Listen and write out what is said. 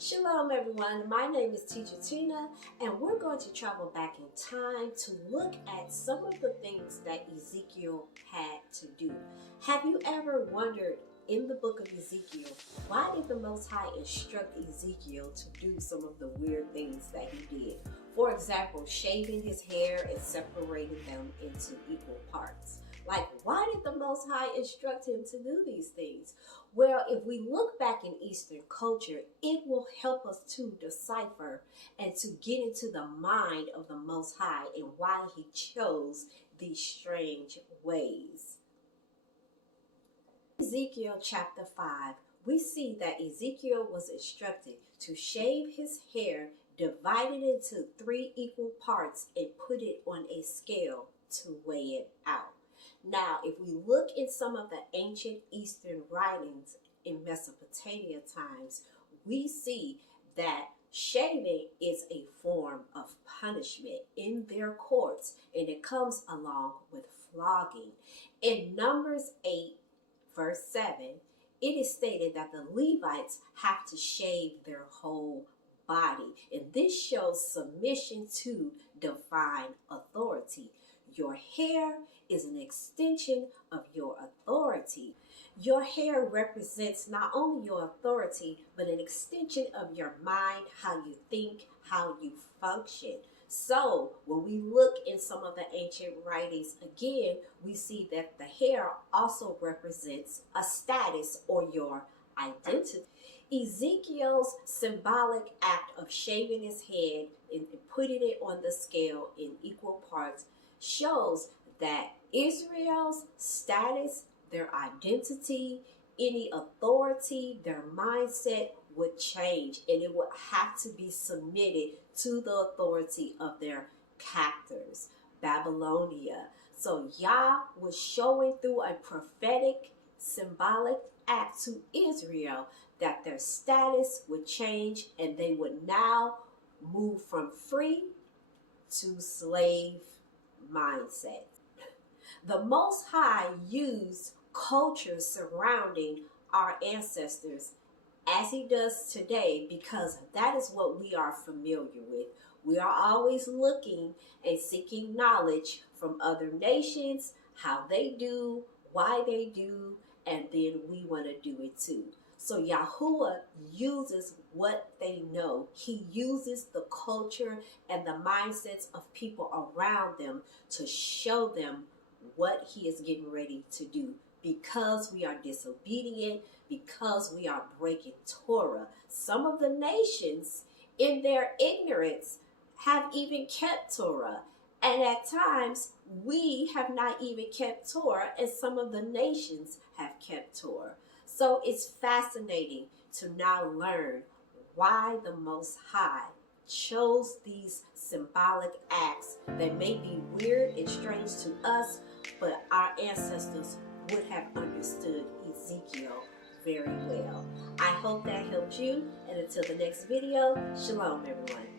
Shalom everyone, my name is Teacher Tina and we're going to travel back in time to look at some of the things that Ezekiel had to do. Have you ever wondered in the book of Ezekiel, why did the Most High instruct Ezekiel to do some of the weird things that he did? For example, shaving his hair and separating them into equal parts. Like, why did the Most High instruct him to do these things? Well, if we look back in Eastern culture, it will help us to decipher and to get into the mind of the Most High and why he chose these strange ways. Ezekiel chapter 5, we see that Ezekiel was instructed to shave his hair, divide it into 3 equal parts, and put it on a scale to weigh it out. Now, if we look in some of the ancient Eastern writings in Mesopotamia times, we see that shaving is a form of punishment in their courts, and it comes along with flogging. In Numbers 8, verse 7, it is stated that the Levites have to shave their whole body, and this shows submission to divine authority. Your hair is an extension of your authority. Your hair represents not only your authority, but an extension of your mind, how you think, how you function. So when we look in some of the ancient writings again, we see that the hair also represents a status or your identity. Ezekiel's symbolic act of shaving his head and putting it on the scale in equal parts shows that Israel's status, their identity, any authority, their mindset would change, and it would have to be submitted to the authority of their captors, Babylonia. So Yah was showing through a prophetic, symbolic act to Israel that their status would change and they would now move from free to slave mindset. The Most High used culture surrounding our ancestors as he does today because that is what we are familiar with. We are always looking and seeking knowledge from other nations, how they do, why they do, and then we want to do it too. So Yahuwah uses what they know. He uses the culture and the mindsets of people around them to show them what he is getting ready to do, because we are disobedient, because we are breaking Torah. Some of the nations in their ignorance have even kept Torah, and at times we have not even kept Torah, and some of the nations have kept Torah. So it's fascinating to now learn why the Most High chose these symbolic acts that may be weird and strange to us, but our ancestors would have understood Ezekiel very well. I hope that helped you, and until the next video, Shalom everyone.